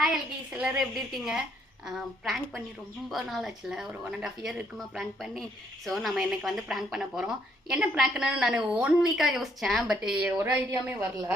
Hi எல்கிஸ் எல்லாரும் எப்படி இருக்கீங்க? ப்ராங்க் பண்ணி ரொம்ப நாள் ஆச்சுல. ஒரு ஒன் அண்ட் ஆஃப் இயர் இருக்குமா ப்ராங்க் பண்ணி. ஸோ நம்ம இன்னைக்கு வந்து ப்ராங்க் பண்ண போகிறோம் என்ன ப்ராங்க்னு நான் ஒன் வீக்காக யோசித்தேன் பட் ஒரு ஐடியாவுமே வரல.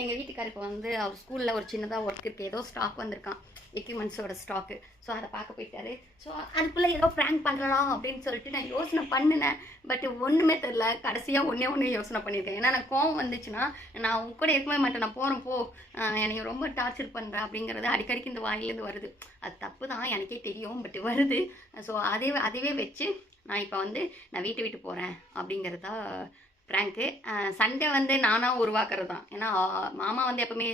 எங்கள் வீட்டுக்காருக்கு வந்து அவர் ஸ்கூலில் ஒரு சின்னதாக ஒர்க் இருக்குது ஏதோ ஸ்டாக் வந்திருக்கான். எக்யூப்மெண்ட்ஸோட ஸ்டாக்கு ஸோ அதை பார்க்க போயிட்டாரு. ஸோ அதுக்குள்ளே ஏதோ ப்ராங்க் பண்ணலாம் அப்படின்னு சொல்லிட்டு நான் யோசனை பண்ணினேன். பட் ஒன்றுமே தெரில கடைசியாக ஒன்றே ஒன்று யோசனை பண்ணியிருக்கேன். ஏன்னா நான் கோவம் வந்துச்சுன்னா நான் உன் கூட இருக்கவே மாட்டேன். நான் போகிறேன் போ. ஆஹ் எனக்கு ரொம்ப டார்ச்சர் பண்ணுறேன் அப்படிங்கிறது அடிக்கடிக்கு இந்த வாயிலேருந்து வருது. அது தப்பு தான் எனக்கே தெரியும் பட் வருது. ஸோ அதே அதுவே வச்சு நான் இப்போ வந்து நான் வீட்டை விட்டு போகிறேன் அப்படிங்கிறதா ப்ராங்க்கு சண்டே வந்து நானாக உருவாக்குறது தான் ஏன்னா மாமா வந்து எப்பவுமே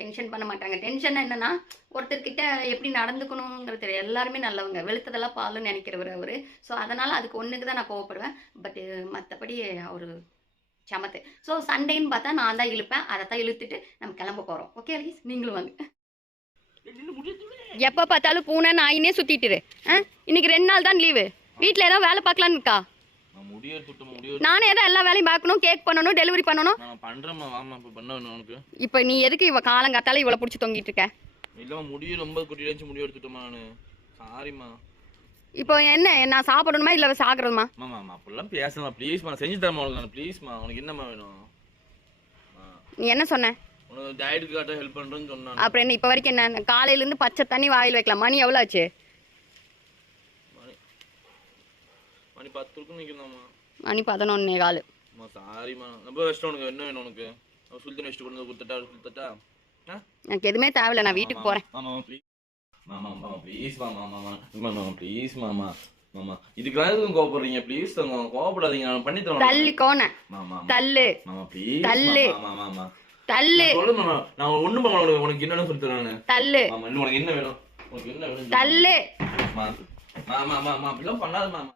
டென்ஷன் பண்ண மாட்டாங்க. டென்ஷன் என்னென்னா ஒருத்தர்கிட்ட எப்படி நடந்துக்கணுங்கிறது தெரியும் எல்லாருமே நல்லவங்க. வெளுத்ததெல்லாம் பாலுன்னு நினைக்கிறவர் அவர். ஸோ அதனால் அதுக்கு ஒன்றுக்கு தான் நான் கோவப்படுவேன். பட்டு மற்றபடி அவர் சமத்து. ஸோ சண்டேன்னு பார்த்தா நான் தான் இழுப்பேன். அதை தான் இழுத்துட்டு நம்ம கிளம்ப போகிறோம் ஓகே அலீஸ் நீங்களும் வாங்க. எப்போ பார்த்தாலும் பூனை நாயினே சுற்றிட்டுரு ஆ? இன்னைக்கு ரெண்டு நாள் தான் லீவு வீட்டில் ஏதாவது வேலை பார்க்கலான்னு இருக்கா? நான் தான் எல்லா வேலையும் பார்க்கணும் கேக் பண்ணணும் டெலிவரி பண்ணணும். இப்போ நீ எதுக்கு இவ காலங்காத்தால இவ்வளோ பிடிச்சி தொங்கிட்டு இருக்க? இல்லம்மா முடிய ரொம்ப குட்டியாச்சு முடிய எடுத்துட்டோமா நான். சாரிம்மா இப்போ என்ன நான் சாப்பிடணுமா இல்லை சாகிறதுமா? மாமா அம்மா அப்படிலாம் பேசலாம் ப்ளீஸ்மா செஞ்சு தரமா உனக்கு நான் ப்ளீஸ்மா உனக்கு என்னம்மா வேணும்? ஆ, நீ என்ன சொன்ன? உனக்கு டயட்டுக்கு காட்ட ஹெல்ப் பண்றேன்னு சொன்னான். அப்புறம் என்ன இப்போ வரைக்கும் என்ன காலையிலேருந்து பச்சை தண்ணி வாயில் வைக்கலாம் மணி எவ்வளோ ஆச்சு? மணி மணி பத்து இருக்கும் நிற்கலாமா மணி பதினொன்னே கால். அம்மா சாரிம்மா ரொம்ப கஷ்டம் உனக்கு என்ன வேணும் உனக்கு? வந்து கொடுத்துட்டா கொடுத்துட்டா ஆ? எனக்கு எதுவுமே தேவையில்ல நான் வீட்டுக்கு போகிறேன் மாமா ப்ளீஸ் மாமா மாமா ப்ளீஸ் மாமா மாமா மாமா ப்ளீஸ் மாமா மாமா. இதுக்கெல்லாம் எதுவும் கோவப்படுறீங்க? ப்ளீஸ் தங்க கோவப்படாதீங்க நான் பண்ணி தரேன் தள்ளி கோண. மாமா தள்ளு. மாமா ப்ளீஸ் தள்ளு. மாமா மாமா. தள்ளு. நான் ஒண்ணும் பண்ண உனக்கு என்னன்னு சொல்லி தரேன் நானு. தள்ளு. மாமா இன்னும் உனக்கு என்ன வேணும்? உனக்கு என்ன வேணும் தள்ளு. மாமா மாமா மாமா அப்படிலாம் பண்ணாத மாமா.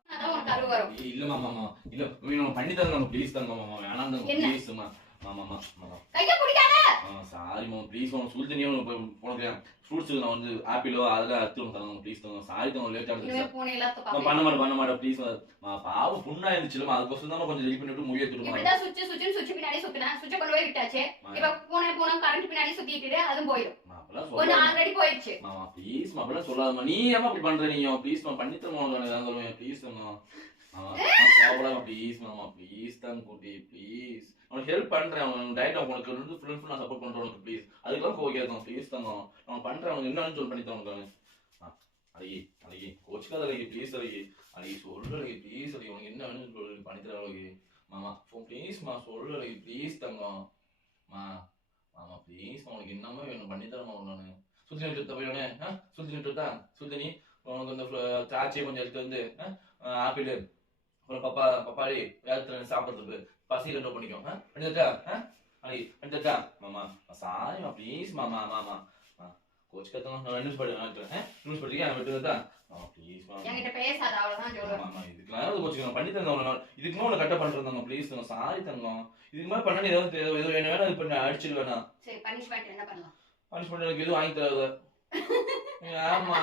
இல்ல மாமா மாமா. இல்ல வேணும். பண்ணி தரேன் மாமா ப்ளீஸ் தாங்க மாமா வேணாம் தாங்க? ப்ளீஸ் மாமா மாமா மாமா மாமா. கையை பிடிக்காத. மாமா ப்ளீஸ் மாமா சுடு தண்ணியும் உனக்கு உனக்கு ஃப்ரூட்ஸ் நான் வந்து ஆப்பிளோ அதெல்லாம் அத்து உனக்கு ப்ளீஸ் தாங்க சாரி தாங்க லேட் ஆகுது பண்ண மாட்டேன் பண்ண மாட்டேன் ப்ளீஸ் பாவம் புண்ணா இருந்துச்சுலமா அதுக்கோசம் தான் கொஞ்சம் ரெடி பண்ணிட்டு முடிய இப்படிதான் சுச்சு சுச்சுன்னு சுச்சு பின்னாடி சுத்தினேன் சுவிட்ச கொண்டு போய் விட்டாச்சு இப்ப பூனை பூனை கரண்ட் பின்னாடி சுத்திட்டு அதுவும் போயிடும் அப்பெல்லாம் கொஞ்சம் சொல்ல ஆல்ரெடி போயிடுச்சு மாமா ப்ளீஸ் மா அப்படிலாம் சொல்லாதம்மா நீ ஏமா அப்படி பண்ற நீ ப்ளீஸ் மா பண்ணி தரமா உனக்கு சொல்லுவேன் ப்ளீஸ் மாமா ப்ளீஸ் மாமா ப்ளீஸ் தான் குட்டி ப்ளீஸ் உனக்கு ஹெல்ப் பண்றேன். உனக்கு டயட் உனக்கு வந்து ஃபுல் ஃபுல் நான் சப்போர்ட் பண்றேன் உனக்கு ப்ளீஸ் அதுக்கெல்லாம் கோவிக்காதான் ப்ளீஸ் தாங்க நான் பண்றேன். உனக்கு என்னன்னு சொல்லி பண்ணி தான் உனக்கு அழகி அழகி. கோச்சுக்காத அழகி ப்ளீஸ் அழகி. அழகி சொல்லு அழகி ப்ளீஸ் அழகி. உனக்கு என்ன வேணும்னு சொல்லு பண்ணி தரேன் அழகி. மாமா ப்ளீஸ் மா சொல்லு அழகி ப்ளீஸ் தங்கம். மா மாமா ப்ளீஸ் உனக்கு என்னமா வேணும்? பண்ணி தரமா உனக்கு சுத்தி நிட்டு போயிடனே சுத்தி நிட்டுட்டா சுத்தி நீ உனக்கு இந்த ஃப்ள- திராட்சை கொஞ்சம் எடுத்து வந்து ஆப்பிள். அப்புறம் பப்பா பப்பாளி வேறு சாப்பிட்றதுக்கு பசி ரெண்டு பண்ணிக்கோ அழகி பண்ணிட்டா மாமா சாரிமா ப்ளீஸ் மாமா மாமா கோச் கத்தவங்க நான் படிக்கிறேன் நியூஸ் படிக்கிறேன் விட்டுதா ப்ளீஸ் மாமா என்கிட்ட பேசாத அவ்வளவுதான் இதுக்கெல்லாம் கோச்சுக்கணும் பண்ணி தந்தவங்க நான். இதுக்கு மேலே கட்ட பண்றதாங்க ப்ளீஸ் தங்க சாரி தங்கம். இதுக்கு மேலே பண்ண ஏதாவது ஏதோ என்ன வேணா இது பண்ணி சரி பனிஷ்மெண்ட் என்ன பண்ணலாம்? பனிஷ்மெண்ட் எனக்கு எதுவும் வாங்கி தராத. ஆமா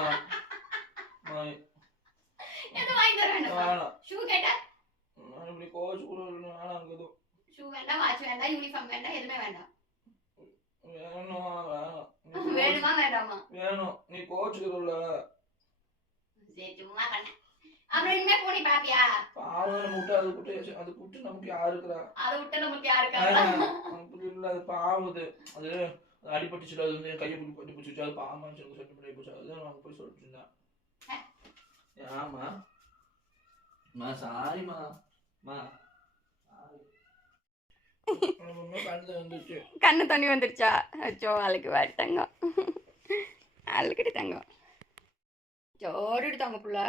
எதுவும் வாங்கி தர வேண்டாம் வேணாம் ஷூ கேட்டா நான் இப்படி கோச்சு கூட வேணாம் எனக்கு எதுவும் ஷூ வேண்டாம் வாட்ச் வேண்டாம் யூனிஃபார்ம் வேண்டாம் எதுவுமே வேண்டாம் வேணும் வேணாம் வேணுமா வேண்டாமா வேணும் நீ கோச்சுக்கிறல சரி சும்மா பண்ண அப்புறம் இனிமே பூனை பாப்பியா பாவம் நம்ம விட்டு அது விட்டு அது விட்டு நமக்கு யாரு இருக்கிறா அதை விட்டு நமக்கு அப்படி இல்லை அது பாவுது அது அது அடிபட்டுச்சு அது வந்து கையை பிடி பட்டு பிடிச்சிச்சு அது பாவமா சொல்லி செட்டு பண்ணி போச்சு அதுதான் நான் போய் சொல்லிட்டு இருந்தேன் ஆமா மா சாரிம்மா மா. கண்ணு தண்ணி வந்துருச்சா? அச்சோ அழுக்கு வாடி தங்கம். அழுக்கடி தங்கம். ஜோடிடு தங்க புள்ள.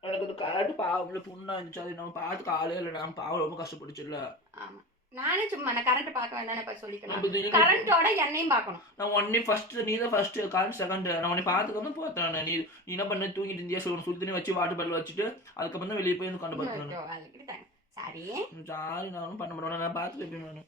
எனக்கு அது கரெக்ட் பாவம் புண்ணா இருந்துச்சு. அது நம்ம பார்த்து காலையில இல்லை நான் பாவம் ரொம்ப கஷ்டப்பட்டுச்சுல்ல. ஆமா. நானே சும்மா நான் கரண்ட் பார்க்க வேண்டாம் போய் நம்ம இது- கரண்டோட எண்ணெயும் பார்க்கணும். நான் ஒன்னே ஃபர்ஸ்ட் நீ தான் ஃபர்ஸ்ட் கரண்ட் செகண்ட் நான் உன்னை பார்த்துக்காம பார்த்தேன் நீ நீ என்ன பண்ண? தூங்கிட்டு இருந்தியா? சொல்லு சுத்தி வச்சு வாட்டர் பாட்டில் வச்சுட்டு அதுக்கப்புறம் தான் வெளியே போய் வந்து கண்டு தங்கம் சாரி. சாரி நானும் பண்ண மாட்டேன். நான் பார்த்து வைப்பேன் நான்.